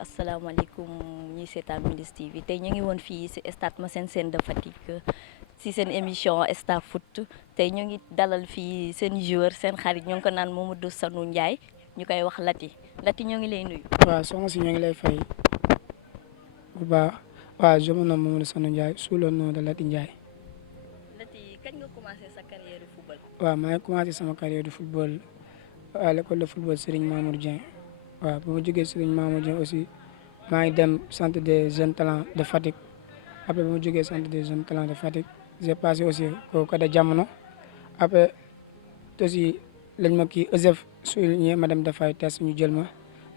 asalaamaaleykum ñi seetaan Mindiss TV tey ñu ngi woon fii ci stade Massène Sène de Fatick ci seen émission Star Foot tey ñu ngi dalal fii seen joueur seen xarit ñu ngi ko naan Mamadou Sanou Ndiaye ñu koy wax Lati ñoo ngi lay nuyu. waaw soxna si ñoo ngi lay fay bu baax waaw je me nomme Mamadou Sanou Ndiaye sous le nom de Lati Ndiaye. Lati kañ nga commencé sa carrière de football. waaw maa ngi commencé sama carrière de football à l'école de football Serigne Mamour Dieng waaw bu ma jógee Serigne Mamour Dieng aussi maa ngi dem centre des jeunes talents de Fatick après bu ma jógee centre des jeunes talents de Fatick j'ai passé aussi au Kada Jamono après aussi lañ ma kii ESEF souligné ma dem dafay test ñu jël ma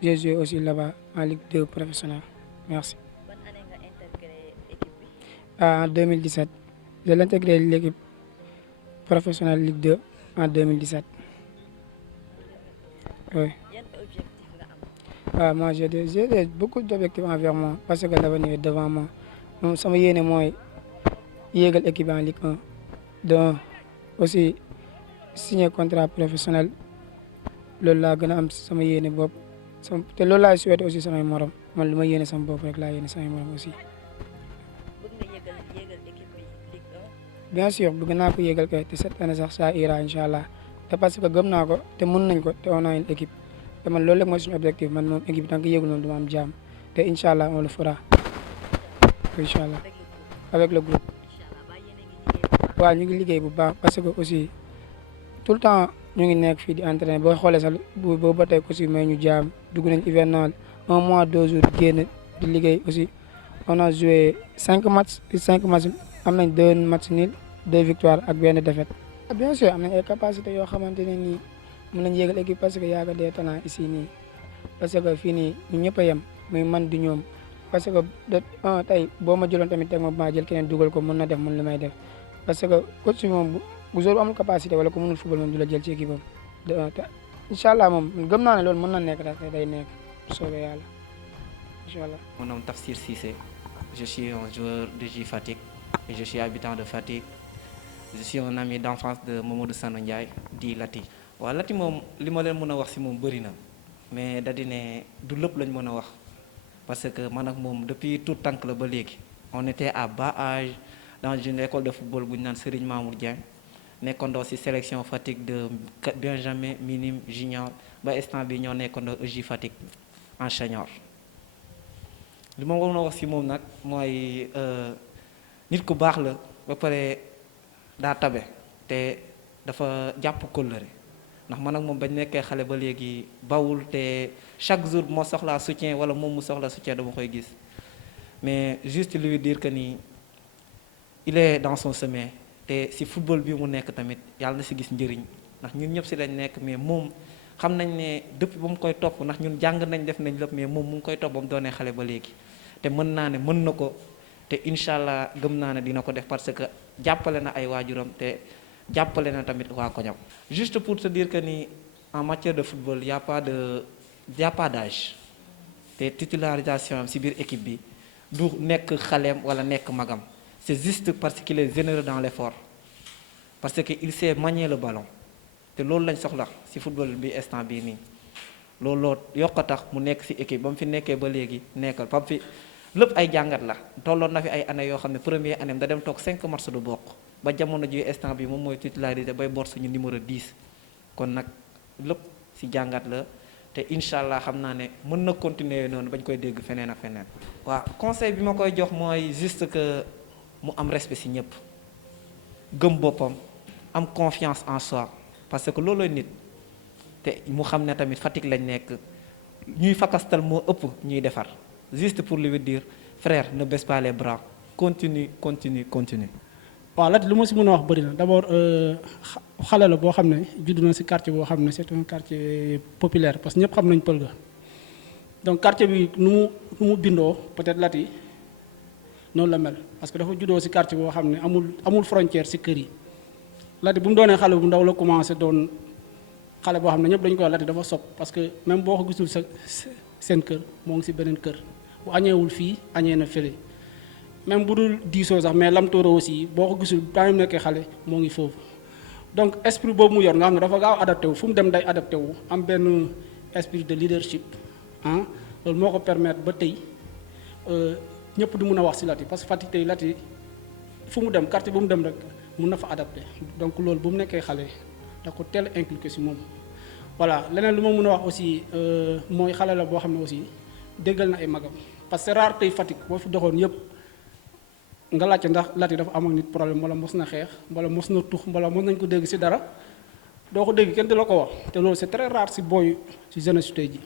j'ai joué aussi là-bas en Ligue 2 professionnelle merci. Ban année nga intégré équipe bi. En 2017 j'ai intégré l'équipe professionnelle Ligue 2 en 2017. Oui. Yan objectif nga am. Moi j'ai beaucoup d'objectifs envers moi parce que l'avenir est devant moi moom sama yéene mooy yéegal équipe en Ligue 1 donc aussi signer contrat professionnel loolu laa gën a am sama yéene bopp te loolu laay souhaité aussi samay morom man lu ma yéene sama bopp rek laa yéene samay morom aussi. Bëgg nga yéegal équipe bi Ligue 1. Bien sûr bëgg naa ko yéegal kay te cette année sax ça ira incha allah te parce que gëm naa ko te mën nañ ko te on a une équipe te man loolu rek mooy suñu objectif man moom équipe bi tant que yéegul moom du ma am jàmm te incha allah on le fera incha allah avec le groupe. waaw ñu ngi liggéey bu baax parce que aussi tout le temps ñu ngi nekk fii di entraîner boo xoolee sax boobu ba tey aussi may ñu jaam dugg nañ hivernal 1 mois 2 jours génn di liggéey aussi on a joué 5 matchs am nañ 2 matchs nuls 2 victoires ak benn défaite. Bien sûr am nañ ay capacités yoo xamante ne nii mën nañ yéegal équipe parce que yaaga des talents ici nii parce que fii nii ñu ñëpp a yem muy man di ñoom parce que tey boo ma jëloon tamit teg ma maa jël keneen dugal ko mën na def mën li may def parce que coach bi moom bu joueur amul capacité wala ku mënul football moom du la jël ci équipe am te incha allah moom gëm naa ne loolu mën na nekk daal day nekk soobee yàlla incha allah. Mon nom est Tafsir Cissé, je suis un joueur de J Fatick et je suis habitant de Fatick. Je suis un ami d'enfance de Mamadou Sanou Ndiaye di Lati. waaw Lati moom li ma leen mën a wax si moom bëri na mais da di ne du lépp lañ mën a wax parce que man ak moom depuis tout tànk la ba léegi on était à bas âge dans une école de football bu ñu naan Serigne Mamour Dieng nekkandoo si sélection Fatick de Benjamin minime junior ba instant bi ñoo nekkandoo EJ Fatick en senior. li ma mën a wax si moom nag mooy nit ku baax la ba pare daa tabe te dafa jàpp kóllëre ndax man ak moom bañ nekkee xale ba léegi bawul te chaque jour moo soxlaa soutien wala moom mu soxla soutien dama koy gis mais juste lui dire que ni il est dans son chemin te si football bi mu nekk tamit yàlla na si gis njëriñ ndax ñun ñëpp si lañ nekk mais moom xam nañ ne depuis ba mu koy topp ndax ñun jàng nañ def nañ lépp mais moom mu ngi koy topp ba mu doonee xale ba léegi te mën naa ne mën na ko te incha allah gëm naa ne dina ko def parce que jàppale na ay waajuram te jàppale na tamit waa koñam. juste pour te dire que ni en matière de football y a pas d'âge te titularisation am si biir équipe bi du nekk xaleem wala nekk magam c'est juste parce qu'il est généreux dans l'effort parce que il sait manier le ballon te loolu lañ soxla si football bi instant bii nii loolu loo yokk a tax mu nekk si équipe ba mu fi nekkee ba léegi nekkal pap fi lépp ay jàngat la tolloon na fi ay années yoo xam ne première année da dem toog 5 matchs du bokk ba jamono ji instant bi moom mooy titularisé bay boot suñu numéro 10 kon nag lépp si jàngat la te incha allah xam naa ne mën na continuer noonu bañ koy dégg feneen ak feneen. waaw conseil bi ma koy jox mooy juste que mu am respect si ñëpp gëm boppam am confiance en soi parce que loolooy nit te mu xam ne tamit Fatick lañ nekk ñuy fakastal moo ëpp ñuy defar. juste pour lui dire frère ne baisse pas les bras continue. waaw Lati lu ma si mën a wax bëri na d'abord xale la boo xam ne judd na si quartier boo xam ne c'est un quartier populaire parce que ñëpp xam nañ pël ga donc quartier bi nu mu bindoo peut-être Lati noonu la mel parce que dafa juddoo si quartier boo xam ne amul frontière si kër yi Lati bu mu doonee xale bu ndaw la commencé doon xale boo xam ne ñëpp dañu ko Lati dafa sob parce que même boo ko gisul seen kër moo ngi si beneen kër bu añeewul fii añee na fële même bu dul diisoo sax mais lamtooro aussi boo ko gisul daa mu nekkee xale moo ngi foofu donc esprit boobu mu yor nga xam ne dafa gaaw adapté wu fu mu dem day adapté wu am benn esprit de leadership loolu moo ko permettre ba tey ñëpp di mun a wax ci Lati parce que Fatick tey Lati fu mu dem quartier bu mu dem rek mun na fa adapté donc loolu bu mu nekkee xale da ko teel a inculqué ci moom. voilà leneen lu ma mun a wax aussi mooy xale la boo xam ne aussi déggal na ay magam parce que c'est rare tey Fatick boo fi doxoon yëpp nga laajte ndax Lati dafa am ak nit problème wala mos na xeex wala mos na tux wala mos nañ ko dégg ci dara doo ko dégg kenn di la ko wax te loolu c'est très rare ci booy ci jeunesse tey ji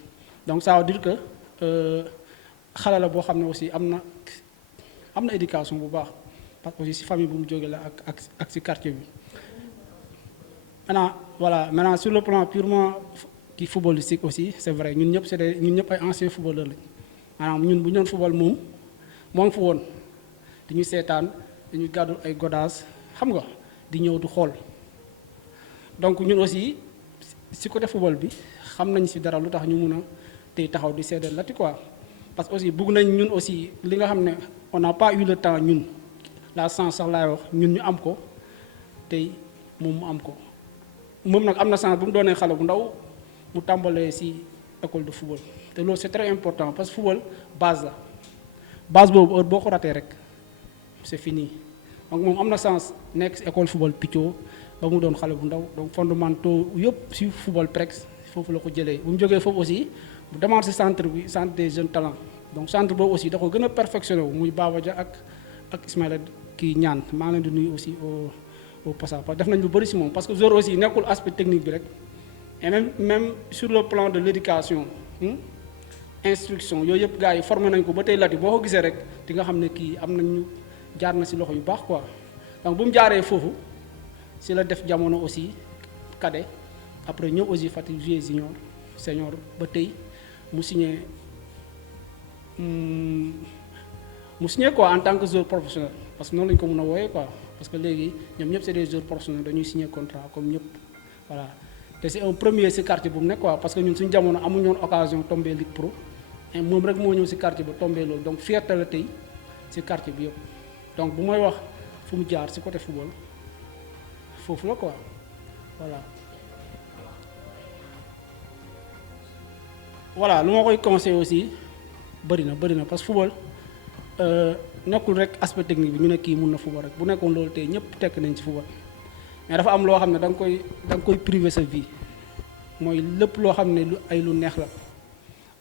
donc ça veut dire que xale la boo xam ne aussi am na éducation bu baax parce que aussi ci famille bu mu jógee la ak ci quartier bi. Maintenant sur le plan purement footballistique aussi c'est vrai ñun ñëpp ñun ñëpp ay anciens footballeurs lañ maanaam ñun bu ñu doon football moom moo ngi fa woon dañuy seetaan dañuy gàddu ay godaas xam nga di ñëw du xool donc ñun aussi ci côté football bi xam nañ ci dara lu tax ñu mun a tey taxaw di seedeel Lati quoi parce que aussi bëgg nañ ñun aussi li nga xam ne on n'a pas eu le temps ñun la chance sax laay wax ñun ñu am ko tey moom mu am ko. moom nag am na chance bu mu doonee xale bu ndaw mu tàmbalee ci école de football te loolu c'est très important parce que football base la base boobu heure boo ko ratee rek c'est fini donc moom am na chance nekk ci école football Picco ba mu doon xale bu ndaw donc fondamentaux yëpp ci football presque foofu la ko jëlee bu mu jógee foofu aussi bu demaat ci centre bi centre des jeunes talents donc centre boobu aussi da ko gën a perfectionné wu muy Baba Dia ak Ismaïla kii ñaan maa ngi leen di nuyu aussi au passage parce que def nañ lu bëri ci moom parce que joueur aussi nekkul aspect technique bi rek et même sur le plan de l'éducation instruction yooyu yëpp gars yi formé nañ ko ba tey Lati boo ko gisee rek di nga xam ne kii am nañu jaar na ci loxo yu baax quoi donc bu mu jaaree foofu ci la def jamono aussi cadet après ñëw aussi Fatick jouer junior senior ba tey mu signé quoi en tant que joueur professionnel parce que noonu lañu ko mën a wooyee quoi parce que léegi ñoom ñëpp c'est des joueurs professionnels dañuy signer contrat comme ñëpp voilà te c'est un premier ci quartier bu mu nekk quoi parce que ñun suñu jamono amuñu woon occasion tombé Ligue Pro et moom rek moo ñëw ci quartier ba tombé loolu donc fierté la tey ci quartier bi yëpp donc bu may wax fu mu jaar ci côté football foofu la quoi voilà lu ma koy conseiller aussi bëri na parce que football nekkul rek aspect technique bi ñu ne kii mun na football rek bu nekkoon loolu tey ñëpp tekk nañ ci football mais dafa am loo xam ne da nga koy priver sa vie mooy lépp loo xam ne lu neex la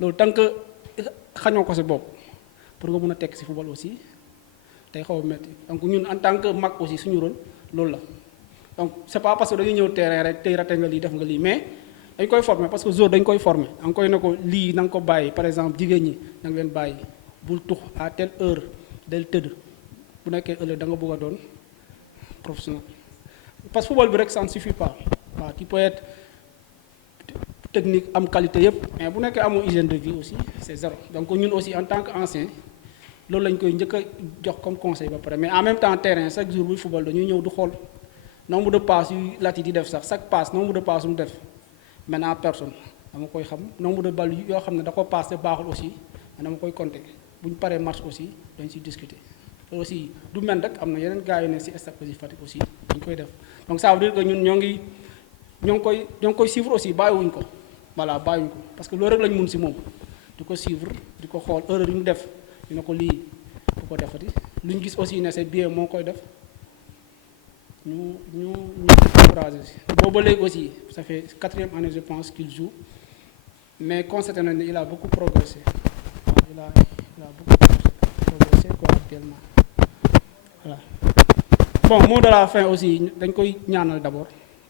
loolu tant que xañoo ko sa bopp pour nga mun a tekk ci football aussi tey xaw a metti donc ñun en tant que mag aussi suñu rôle loolu la donc c'est pas parce que dañuy ñëw terrain rek tey raté nga lii def nga lii mais dañ koy former parce que jour dañ koy former da nga koy ne ko lii na nga ko bàyyi par exemple jigéen ñi na nga leen bàyyi bul tux à telle heure del tëdd bu nekkee ëllëg da nga bëgg a doon professionnel parce que football bi rek ça ne suffit pas waaw tu peux être technique am qualité yëpp mais bu nekkee amoo hygiène de vie aussi c'est zéro donc ñun aussi en tant que ancien loolu lañ koy njëkk a jox comme conseil ba pare mais en même temps terrain chaque jour buy football dañuy ñëw du xool nombre de passes yu Lati di def sax chaque passe nombre de passes yu mu def maintenant personne dama koy xam nombre de balles yoo xam ne da ko passe te baaxul aussi dama koy compter bu ñu paree match aussi dañ ciy discuter te aussi du mel rek am na yeneen gars yu ne ci stade Fatick aussi dañ koy def donc ça veut dire que ñun ñoo ngi koy suivre aussi bàyyiwuñ ko voilà bàyyiwuñ ko parce que loolu rek lañ mun ci moom di ko suivre di ko xool erreur yi mu def dina ko lii bu ko defati lu ñu gis aussi ne c'est bien moo koy def ñu encouragé boobu léegi aussi ça fait 4e année je pense qu'il joue mais constaté nañ ne il a beaucoup progressé il a beaucoup progressé quoi actuellement voilà bon mot de la fin aussi dañ koy ñaanal d'abord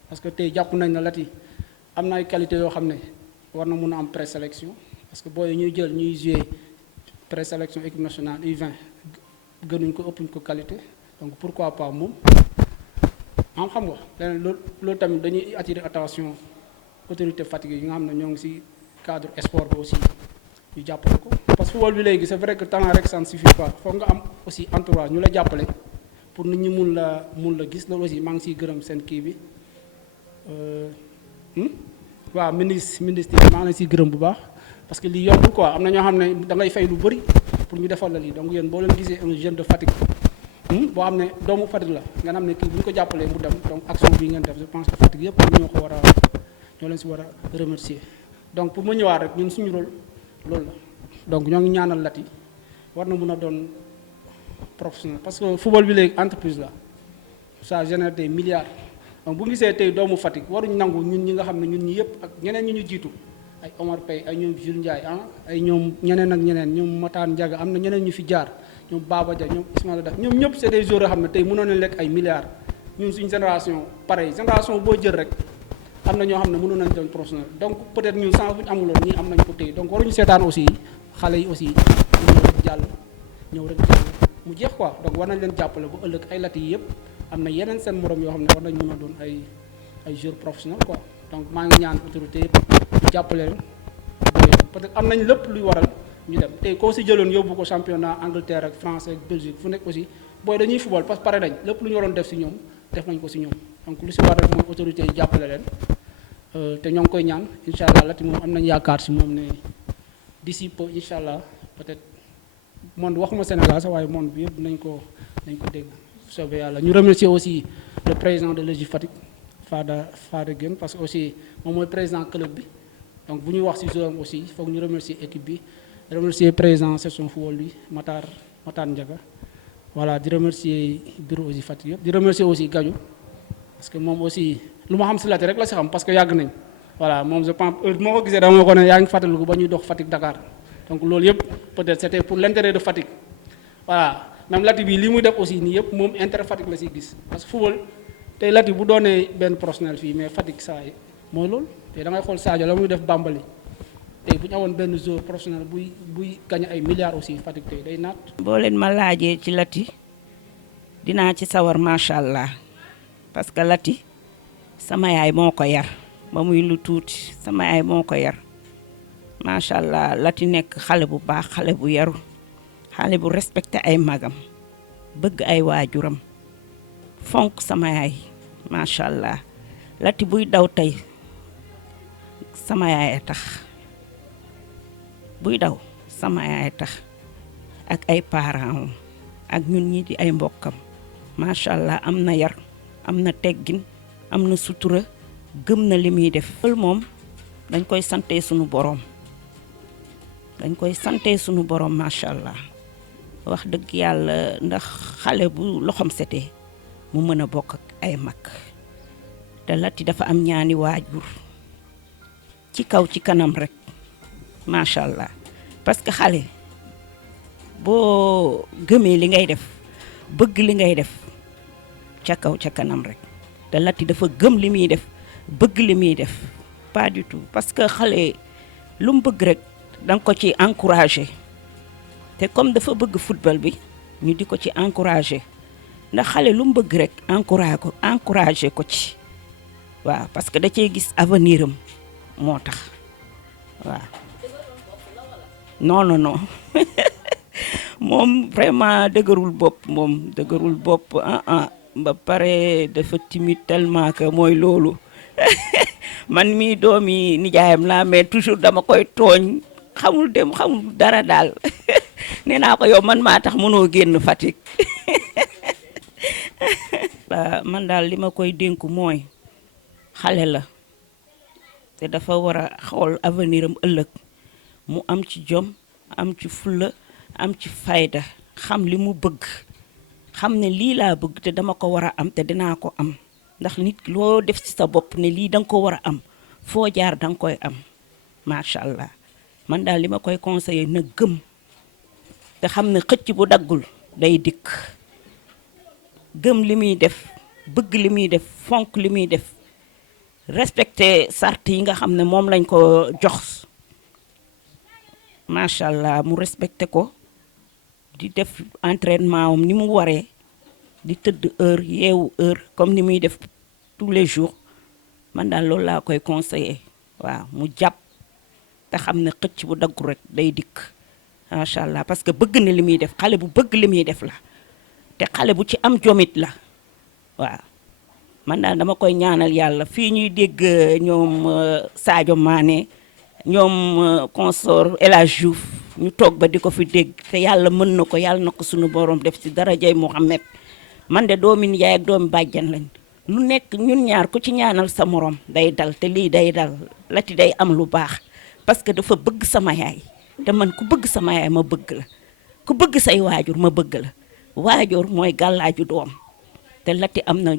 parce que tey jàpp nañ na Lati am na ay qualité yoo xam ne war na mun a am présélection parce que booy ñuy jël ñuy jouer présélection équipe nationale U20 gënuñ ko ëppuñ ko qualité donc pourquoi pas moom xam nga leneen loolu tamit dañuy attirer attention autorité Fatick yi nga xam ne ñoo ngi ci cadre sport bi aussi ñu jàppale ko parce que football bi léegi c'est vrai que talent rek ça ne suffit pas foog nga am aussi entourage ñu la jàppale pour nit ñi mun la gis loolu aussi maa ngi ciy gërëm seen kii bi waaw ministre yi maa ngi leen ciy gërëm bu baax parce que lii yombul quoi am na ñoo xam ne da ngay fay lu bëri pour ñu defal la lii donc yéen boo leen gisee un jeune de Fatick boo xam ne doomu Fatick la nga xam ne kii bu ñu ko jàppalee mu dem donc action bii ngeen def je pense que Fatick yëpp ñoo leen ci war a remercier donc pour ma ñëwaat rek ñun suñu rôle loolu la donc ñoo ngi ñaanal Lati war na mun a doon professionnel parce que football bi léegi entreprise la ça génère des milliards donc bu gisee tey doomu Fatick waruñ nangu ñun ñi nga xam ne ñun ñi yëpp ak ñeneen ñi ñu jiitu ay Omar Pay ay ñoom Jules Ndiaye ay ñoom ñeneen ak ñeneen ñoom Mataan Ndiaga am na ñeneen ñu fi jaar ñoom Baba Dia ñoom Ismaïla Daf ñoom ñëpp c'est des joueurs yoo xam ne tey mënoon nañ lekk ay milliards ñun suñu génération pareil génération boo jël rek am na ñoo xam ne mënoon nañ doon professionnel donc peut-être ñun chance bu ñu amuloon ñii am nañ ko tey donc waruñu seetaan aussi xale yi aussi ñëw rek jàll mu jeex quoi donc war nañ leen jàppale bu ëllëg ay Lati yi yëpp am na yeneen seen morom yoo xam ne war nañ mën a doon ay joueurs professionnels quoi donc maa ngi ñaan autorité yëpp ñu jàppale leen peut-être am nañ lépp luy waral ñu dem tey koo si jëloon yóbbu ko championnat Angleterre ak France ak Belgique fu nekk aussi booy dañuy football parce que pare nañ lépp lu ñu waroon def si ñoom def nañ ko si ñoom donc lu si war rek mooy autorité yi jàppale leen te ñoo ngi koy ñaan incha allah Lati moom am nañ yaakaar si moom ne d'ici peu incha allah peut-être monde waxuma Sénégal sax waaye monde bi yëpp nañ ko dégg soobee yàlla ñu remercier aussi le président de l'EJ Fatick Fada Guène parce que aussi moom mooy président club bi donc bu ñu wax ci joueur aussi foog ñu remercier équipe bi remercier président section football bi Matar Ndiaga voilà di remercier bureau EJ Fatick yëpp di remercier aussi Gadio parce que moom aussi lu ma xam ci Lati rek la ci xam parce que yàgg nañ voilà moom je pense heure moo ko gisee dama ko ne yaa ngi fàttaliku ba ñuy dox Fatick Dakar donc loolu yëpp peut-être c'était pour l'intérêt de Fatick voilà même Lati bi li muy def aussi nii yëpp moom intérêt Fatick la ci gis parce que football tey Lati bu doonee benn professionnel fii mais Fatick saa yi mooy loolu te da ngay xool Sadio la muy def Bambali tey bu ñu amoon benn joueur professionnel buy gagné ay milliards aussi Fatick tey day naat. boo leen ma laajee ci Lati dinaa ci sawar macha allah parce que Lati sama yaay moo ko yar ba muy lu tuuti sama yaay moo ko yar macha allah Lati nekk xale bu baax xale bu yaru xale bu respecté ay magam bëgg ay waajuram fonk sama yaay macha allah Lati buy daw tey sama yaay tax buy daw sama yaay tax ak ay parents ak ñun ñi di ay mbokkam macha allah am na yar am na teggin am na sutura gëm na li muy def. loolu moom dañ koy sante sunu borom macha allah wax dëgg yàlla ndax xale bu loxom setee mu mën a bokk ak ay mag te Lati dafa am ñaani waajur ci kaw ci kanam rek macha allah parce que xale boo gëmee li ngay def bëgg li ngay def ca kaw ca kanam rek te Lati dafa gëm li muy def bëgg li muy def pas du tout parce que xale lu mu bëgg rek danga ko ci encouragé te comme dafa bëgg football bi ñu di ko ci encouragé ndax xale lu mu bëgg rek encouragé ko ci waaw parce que da cee gis avenir am moo tax waaw non moom vraiment dëgërul bopp ba pare dafa timide tellement que mooy loolu man mii doomi nijaayam laa mais toujours dama koy tooñ xamul dara daal nee naa ko yow man maa tax mënoo génn Fatick man daal li ma koy dénku mooy xale la te dafa war a xool avenir am ëllëg mu am ci jom am ci fulla am ci fayda xam li mu bëgg xam ne lii laa bëgg te dama ko war a am te dinaa ko am ndax nit loo def ci sa bopp ne lii danga ko war a am foo jaar danga koy am macha allah man daal li ma koy conseiller na gëm te xam ne xëcc bu daggul day dikk gëm li muy def bëgg li muy def fonk li muy def respecté sart yi nga xam ne moom lañ ko jox macha allah mu respecté ko di def entraînement am ni mu waree di tëdd heure yeewu heure comme ni muy def tous les jours man daal loolu laa koy conseiller waaw mu jàpp te xam ne xëcc bu daggul rek day dikk macha allah parce que bëgg na li muy def xale bu bëgg li muy def la te xale bu ci am jomit la waaw man daal dama koy ñaanal yàlla fii ñuy dégg ñoom Sadio Mané ñoom consort El Hadj Diouf ñu toog ba di ko fi dégg te yàlla mën na ko yàlla na ko suñu borom def ci darajay Muhammad man de doomi nijaay ak doomi bàjjan lañ lu nekk ñun ñaar ku ci ñaanal sa morom day dal te lii day dal Lati day am lu baax parce que dafa bëgg sama yaay te man ku bëgg sama yaay ma bëgg la ku bëgg say waajur ma bëgg la waajur mooy gàllaaju doom te Lati am na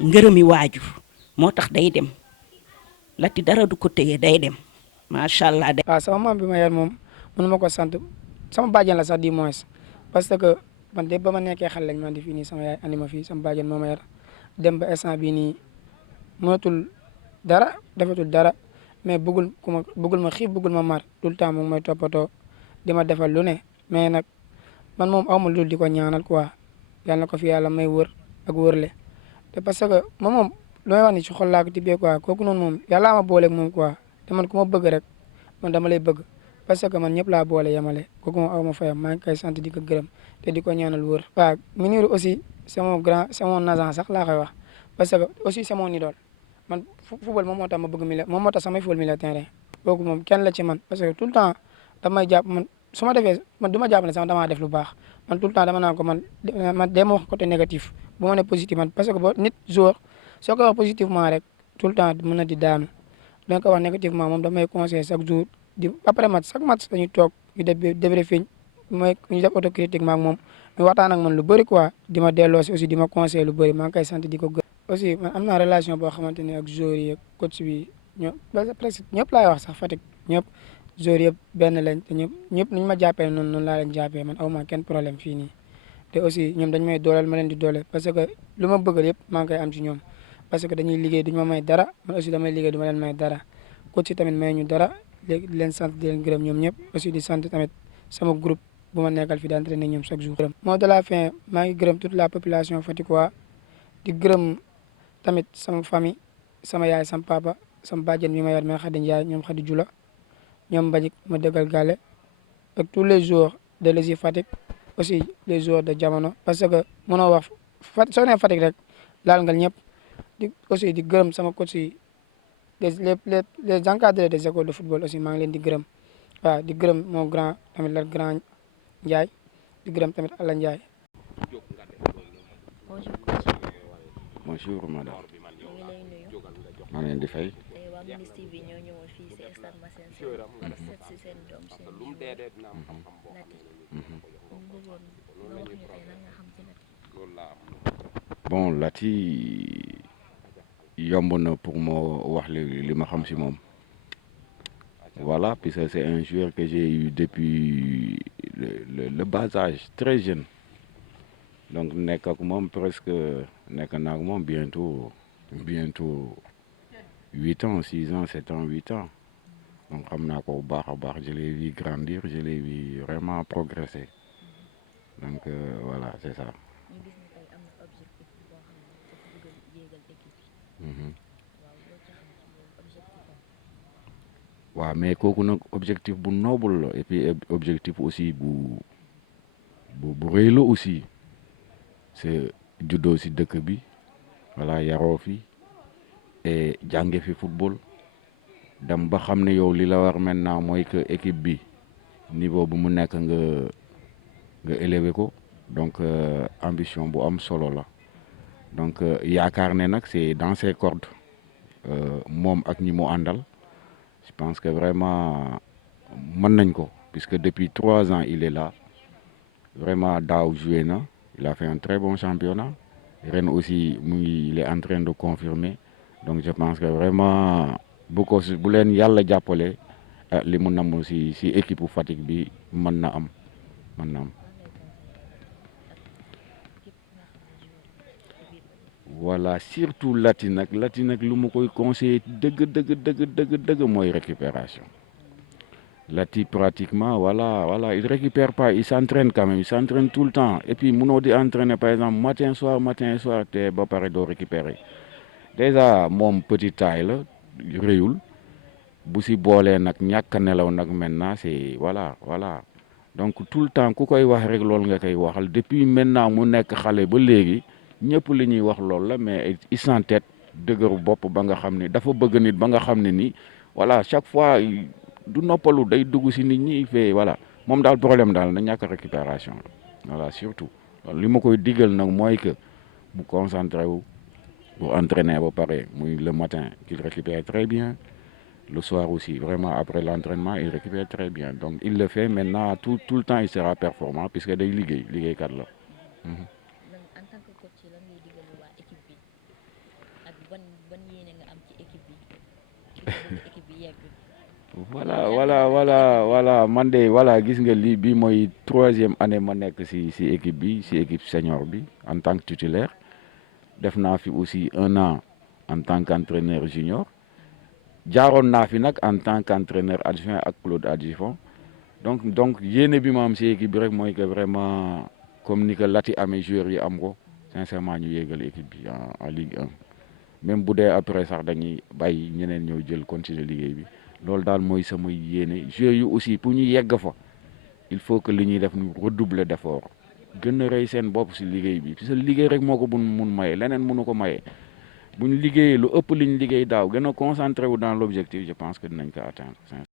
ngërëmi waajur moo tax day dem Lati dara du ko téye day dem macha allah. waaw sama maam bi ma yar moom mënu ma ko sant sama bàjjen la sax du moins parce que man de ba ma nekkee xale lañ ma di fii nii sama yaay andi ma fii sama bàjjen moo ma yar dem ba instant bii nii mënatul dara defatul dara mais bëggul ma xiif bëggul ma mar tout le temps moom mooy toppatoo di ma defal lu ne mais nag man moom aw ma lu di ko ñaanal quoi yàlla na ko fi yàlla may wër ak wërle te parce que moom lu may wax ni ci xol laa ko tibbee quoi kooku noonu moom yàllaa ma booleeg moom quoi te man ku ma bëgg rek man dama lay bëgg parce que man ñëpp laa boole yemale kooku moom aw ma fayam maa ngi koy sant di ko gërëm te di ko ñaanal wër. waaw Mounirou aussi c'est mon grand c'est mon agent sax laa koy wax parce que aussi c'est mon idole man football moom moo tax ma bëgg milieu moom moo tax samay football milieu terrain kooku moom kenn la ci man parce que tout le temps damay jàpp man su ma defee man du ma jàpp ne sama damaa def lu baax man tout le temps dama naan ko man dee ma wax côté négatif bu ma ne positif man parce que boo nit joueur soo ko wax positivement rek tout le temps mën na di daanu danga ko wax négativement moom damay conseiller chaque jour di après match chaque match dañuy toog ñu def débriefing mooy ñu def autocritique maak moom ñu waxtaan ak man lu bëri quoi di ma delloo si aussi di ma conseiller lu bëri maa ngi koy sant di ko gërëm aussi man am naa relation boo xamante ne ak joueurs yi ak coach bi ñoom presque ñëpp laay wax sax Fatick ñëpp joueurs yëpp benn lañ te ñëpp ni ñu ma jàppee noonu laa leen jàppee man aw ma kenn problème fii nii te aussi ñoom dañ may dooleel ma leen di dooleel parce que lu ma bëggal yëpp maa ngi koy am ci ñoom parce que dañuy liggéey duñu ma may dara man aussi damay liggéey du ma leen may dara coach yi tamit may ñu dara léegi di leen sant di leen gërëm ñoom ñëpp aussi di sant tamit sama groupe bu ma nekkal fi di entraîner ñoom chaque jour. mot de la fin maa ngi gërëm toute la population fatickois di gërëm tamit sama famille sama yaay sama papa sama bàjjen bi ma yor mel Khady Ndiaye ñoom Khady Jula ñoom Mbagnick ma dëggal gàlle ak tous les joueurs de l'ESI Fatick aussi les joueurs de jamono parce que mënoo wax soo nee Fatick rek laal nga ñëpp di aussi di gërëm sama coach yi les encadrés des écoles de football aussi maa ngi leen di gërëm waaw di gërëm mon grand tamit la grand Ndiaye di gërëm tamit Alla Ndiaye. Bonjour madame. maa leen di fay. bon Lati yomb na pour moo wax li ma xam si moom voilà puisque c'est un joueur que j'ai eu depuis le bas âge très jeune donc nekk ak moom presque nekk naa ak moom bientôt 8 ans 6 ans 7 ans 8 ans donc xam naa ko bu baax a baax je l'ai vu grandir je l'ai vu vraiment progresser donc voilà c'est ça. waaw mais kooku nag objectif bu noble la et puis objectif aussi bu rëy la aussi c'est juddoo si dëkk bi voilà yaroo fi et jànge fi football dem ba xam ne yow li la war maintenant mooy que équipe bi niveau bu mu nekk nga élever ko donc ambition bu am solo la donc yaakaar ne nag c'est dans ses cordes moom ak ñi mu àndal je pense que vraiment mën nañ ko puisque depuis 3 ans il est là vraiment daaw joué na il a fait un très bon championnat ren aussi il est en train de confirmer donc je pense que vraiment bu leen yàlla jàppale li mu namm si équipe bu Fatick bi mën na am. voilà surtout Lati nag lu ma koy conseiller dëgg mooy récupération Lati pratiquement voilà il récupère pas il s'entraîne quand même il s'entraîne tout le temps et puis mënoo di entraîner par exemple matin et soir te ba pare doo récupérer déjà moom petite taille la réyul bu si boolee nag ñàkk nelaw nag maintenant c'est voilà donc tout le temps ku koy wax rek loolu nga koy waxal depuis maintenant mu nekk xale ba léegi ñëpp li ñuy wax loolu la mais il s'entête dëgëru bopp ba nga xam ne dafa bëgg nit ba nga xam ne ni voilà chaque fois du noppalu day dugg si nit ñi fait voilà moom daal problème daal na ñàkk récupération voilà surtout li ma koy digal nag mooy que bu concentré wu bu entraîner ba pare muy le matin qu'il récupère très bien Le soir aussi, vraiment après l'entraînement, il récupère très bien. Donc il le fait maintenant, tout le temps il sera performant puisque day liggéeykat la. en tant que coach lan ngay digal waa équipe bi ak ban yéene nga am ci équipe bi ci bëgg équipe bi yegg. voilà man de voilà gis nga lii bi mooy 3e année ma nekk si équipe bi si équipe senior bi en tant que titulaire def naa fi aussi 1 an en tant qu'entraîneur junior jaaroon naa fi nag en tant qu'entraîneur adjoint ak Claude Adjifon donc yéene bi ma am si équipe bi rek mooy que vraiment comme ni que Lati amee joueurs yi am ko sincèrement ñu yéegal équipe bi en Ligue 1 même bu dee après sax dañuy bàyyi ñeneen ñëw jël continuer liggéey bi loolu daal mooy sama yéene joueurs yu aussi pour ñu yegg fa il faut que li ñuy def ñu redoubler d'effort gën a rëy seen bopp si liggéey bi parce que liggéey rek moo ko mun maye leneen mënu ko maye bu ñu liggéeyee lu ëpp li ñu liggéey daaw gën a concentré wu dans l'objectif je pense que dinañ ko atteindre.